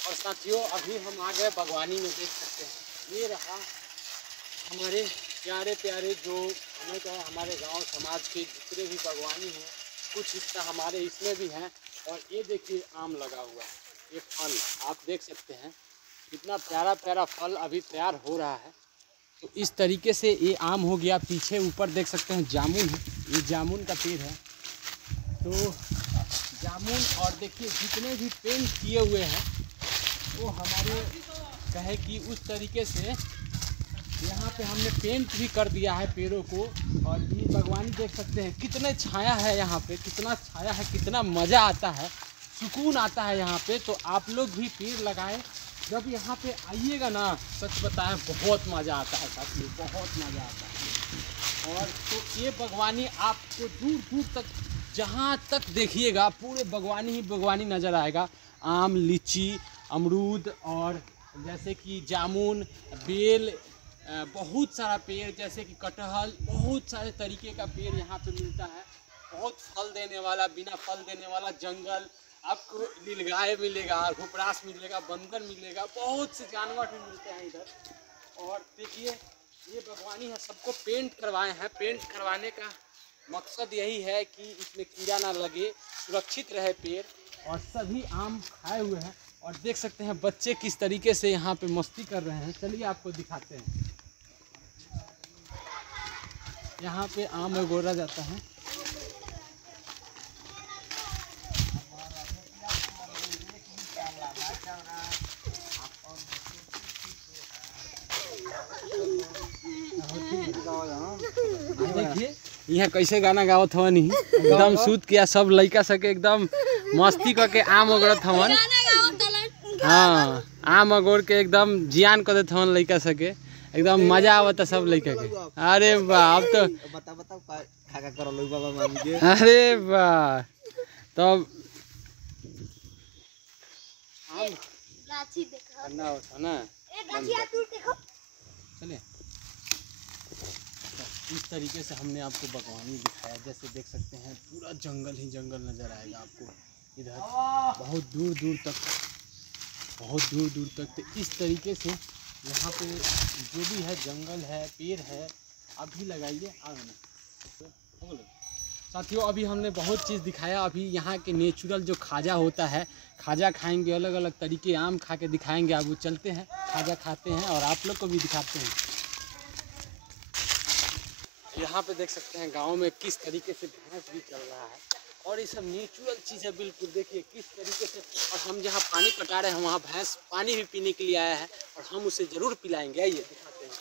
और साथियों अभी हम आ गए बागवानी में, देख सकते हैं ये रहा हमारे प्यारे प्यारे जो हमें कहे हमारे गांव समाज के जितने भी बागवानी हैं, कुछ हिस्सा हमारे इसमें भी हैं। और ये देखिए आम लगा हुआ है, ये फल आप देख सकते हैं कितना प्यारा प्यारा फल अभी तैयार हो रहा है। तो इस तरीके से ये आम हो गया। पीछे ऊपर देख सकते हैं जामुन है, ये जामुन का पेड़ है। तो जामुन और देखिए जितने भी पेंट किए हुए हैं वो हमारे कहे कि उस तरीके से यहाँ पे हमने पेंट भी कर दिया है पेड़ों को। और ये बागवानी देख सकते हैं कितने छाया है यहाँ पे, कितना छाया है, कितना मज़ा आता है, सुकून आता है यहाँ पे। तो आप लोग भी पेड़ लगाएं, जब यहाँ पे आइएगा ना सच बताएं बहुत मज़ा आता है साथियों, बहुत मज़ा आता है। और तो ये बागवानी आपको दूर दूर तक जहाँ तक देखिएगा पूरे बागवानी ही बागवानी नज़र आएगा। आम, लीची, अमरूद और जैसे कि जामुन, बेल, बहुत सारा पेड़ जैसे कि कटहल, बहुत सारे तरीके का पेड़ यहाँ पे मिलता है। बहुत फल देने वाला, बिना फल देने वाला जंगल, आपको नीलगाय मिलेगा, घुपरास मिलेगा, बंदर मिलेगा, बहुत से जानवर भी मिलते हैं इधर। और देखिए ये बागवानी है, सबको पेंट करवाए हैं। पेंट करवाने का मकसद यही है कि इसमें कीड़ा ना लगे, सुरक्षित रहे पेड़। और सभी आम खाए हुए हैं और देख सकते हैं बच्चे किस तरीके से यहाँ पे मस्ती कर रहे हैं। चलिए आपको दिखाते हैं। यहाँ पे आम उगोरा जाता है। देखिए यहाँ कैसे गाना गावत हवन, ही एकदम सूत किया सब लड़का सके एकदम मस्ती करके आम उगड़त हवन। हाँ आम अगोड़ के एकदम जियान कर देते हवन लड़का सके, एकदम मजा आवता सब लड़का के। अरे वाह अब तो अरे वाह तब चलिए इस तरीके से हमने आपको बागवानी दिखाया। जैसे देख सकते हैं पूरा जंगल ही जंगल नज़र आएगा आपको इधर, बहुत दूर दूर तक, बहुत दूर दूर तक। तो इस तरीके से यहाँ पे जो भी है जंगल है, पेड़ है, अभी लगाइए। साथियों अभी हमने बहुत चीज़ दिखाया। अभी यहाँ के नेचुरल जो खाजा होता है, खाजा खाएंगे, अलग अलग तरीके आम खा के दिखाएंगे। अब वो चलते हैं खाजा खाते हैं और आप लोग को भी दिखाते हैं। यहाँ पे देख सकते हैं गांव में किस तरीके से भैंस भी चल रहा है और ये सब नेचुरल चीज़ है बिल्कुल। देखिए किस तरीके से, और हम जहाँ पानी पटा रहे हैं वहाँ भैंस पानी भी पीने के लिए आया है और हम उसे ज़रूर पिलाएंगे। आइए दिखाते हैं।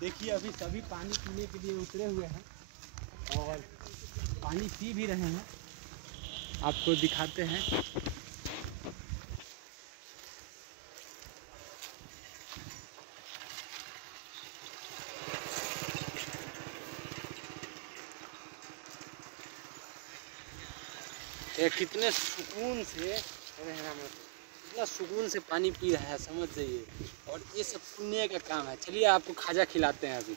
देखिए अभी सभी पानी पीने के लिए उतरे हुए हैं और पानी पी भी रहे हैं, आपको दिखाते हैं। ये कितने सुकून से कितना सुकून से पानी पी रहा है, समझ जाइए। और ये सब पुण्य का काम है। चलिए आपको खाजा खिलाते हैं अभी।